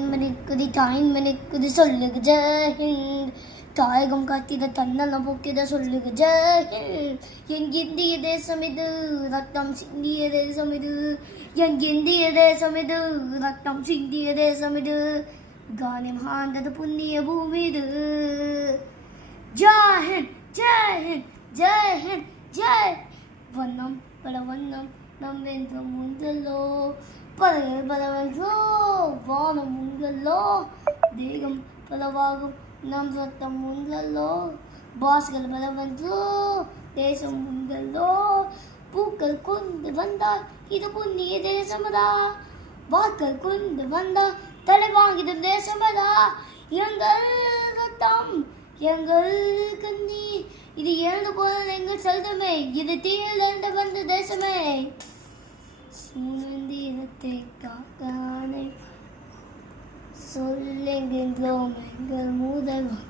மணிக்குதி தாயின் மணிக்குதி சொல்லுக ஜெயஹிந்த். தாயகம் காத்திட தன்னலம் போக்கிட சொல்லுக ஜெயஹிந்த். என் இந்திய தேசம் இது, ரத்தம் சிந்திய தேசம் இது. என் இந்திய தேசம் இது, ரத்தம் சிந்திய தேசம் இது. கானம் ஆண்டது புண்ணிய பூமி இது. ஜெயஹிந்த் ஜெயஹிந்த் ஜெயஹிந்த் ஜெய். வண்ணம் பல வண்ணம் நம் வென்ற முந்தலோ, பழைய பலவன்றோ வானம் உங்களோ. தேகம் பலவாகும் நம் ரத்தம் உங்களோ, பாஸ்கள் பலவன்றோ தேசம் உங்களோ. பூக்கள் கொண்டு வந்தால் இது புண்ணிய தேசமதா, வாக்கள் கொண்டு வந்தால் தலை வாங்கிடும் தேசமதா. எங்கள் ரத்தம் எங்கள் கண்ணீர், இது இறந்து போன எங்கள் செல்வமே, இது தீயில் இருந்து வந்த தேசமே. சுதந்திரத்தை காக்கானை சொல்லுகின்றோம் எங்கள் முதல்வர்.